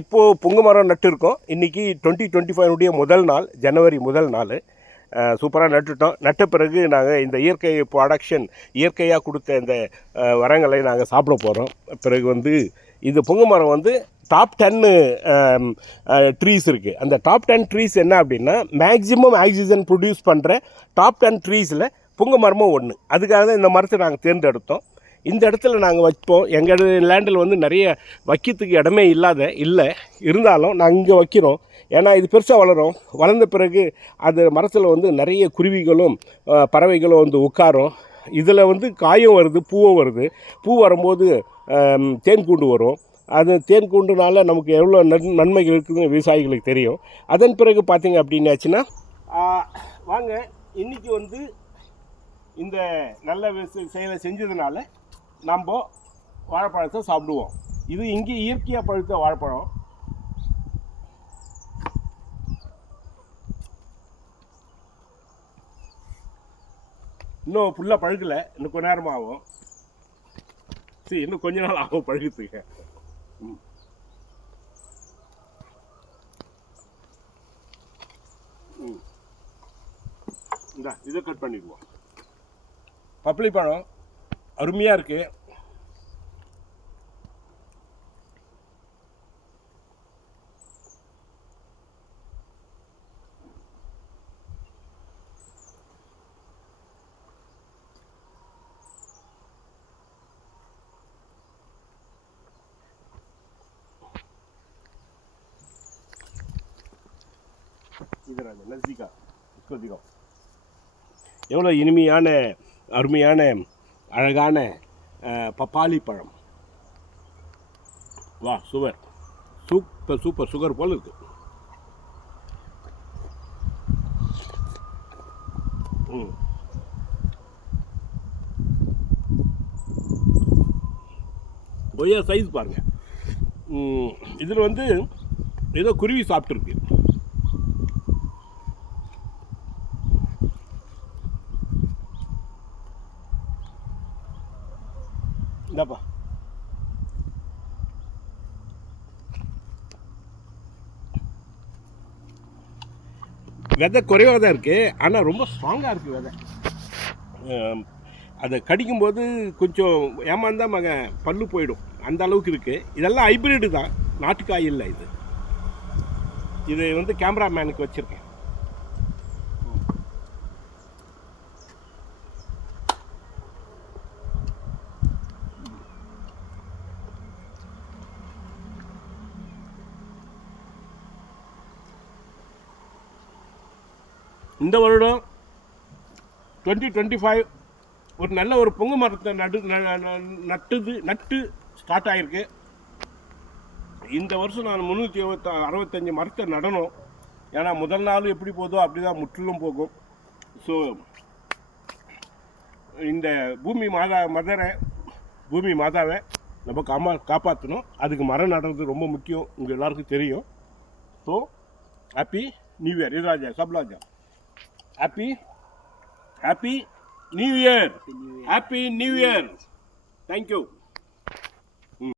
இப்போது புங்கு மரம் நட்டு இருக்கோம். இன்றைக்கி 2025 முதல் நாள், ஜனவரி முதல் நாள். சூப்பராக நட்டுட்டோம். நட்ட பிறகு நாங்கள் இந்த இயற்கை ப்ராடக்ஷன், இயற்கையாக கொடுத்த இந்த வரங்களை நாங்கள் சாப்பிட போகிறோம். பிறகு வந்து இந்த புங்கு மரம் வந்து டாப் 10 ட்ரீஸ் இருக்குது. அந்த டாப் 10 ட்ரீஸ் என்ன அப்படின்னா, மேக்ஸிமம் ஆக்சிஜன் ப்ரொடியூஸ் பண்ணுற டாப் 10 ட்ரீஸில் புங்கு மரமும் ஒன்று. அதுக்காக தான் இந்த மரத்தை நாங்கள் தேர்ந்தெடுத்தோம். இந்த இடத்துல நாங்கள் வைப்போம். எங்கள் லேண்டில் வந்து நிறைய வைக்கிறதுக்கு இடமே இல்லை, இருந்தாலும் நாங்கள் இங்கே வைக்கிறோம். ஏன்னா இது பெருசாக வளரும். வளர்ந்த பிறகு அது மரத்தில் வந்து நிறைய குருவிகளும் பறவைகளும் வந்து உட்காரும். இதில் வந்து காயும் வருது, பூவும் வருது. பூ வரும்போது தேன் கூண்டு வரும். அது தேன் கூண்டுனால நமக்கு எவ்வளோ நன்மைகள் இருக்குதுன்னு விவசாயிகளுக்கு தெரியும். அதன் பிறகு பார்த்திங்க அப்படின்னாச்சுன்னா, வாங்க இன்றைக்கி வந்து இந்த நல்ல செயலை செஞ்சதுனால நம்ம வாழைப்பழத்தை சாப்பிடுவோம். இது இங்கே இயற்கையாக பழுத்த வாழைப்பழம். இன்னும் ஃபுல்லாக பழுக்கலை, இன்னும் கொஞ்ச நேரமாக ஆகும். சரி, இன்னும் கொஞ்ச நாள் ஆகும் பழுக்கிறதுக்கு. இதை கட் பண்ணிக்குவோம். பப்பளி பழம் அருமையாக இருக்குது. எவ்வளோ இனிமையான அருமையான அழகான பப்பாளி பழம். வா, சூப்பர் சுகர் போல் இருக்கு. கொய்யா சைஸ் பாருங்க. இதில் வந்து ஏதோ குருவி சாப்பிட்டுருக்கு. இந்தாப்பா, விதை குறைவாக தான் இருக்குது, ஆனால் ரொம்ப ஸ்ட்ராங்காக இருக்குது விதை. அதை கடிக்கும்போது கொஞ்சம் ஏமாந்தா பல்லு போயிடும், அந்த அளவுக்கு இருக்குது. இதெல்லாம் ஹைப்ரிடு தான், நாட்டுக்காய் இல்லை. இது வந்து கேமராமேனுக்கு வச்சுருக்கேன். இந்த வருடம் 2025 ஒரு நல்ல ஒரு புங்கு மரத்தை நட்டு ஸ்டார்ட் ஆகிருக்கு. இந்த வருஷம் நான் 365 மரத்தை நடணும். ஏன்னா முதல் நாள் எப்படி போதோ அப்படி தான் முற்றிலும் போகும். ஸோ இந்த பூமி மாதாவை நம்ம காப்பாற்றணும். அதுக்கு மரம் நடுறது ரொம்ப முக்கியம், உங்கள் எல்லாருக்கும் தெரியும். So happy new year. இதுராஜா சப்ராஜா, Happy New Year. Happy New Year. Thank you.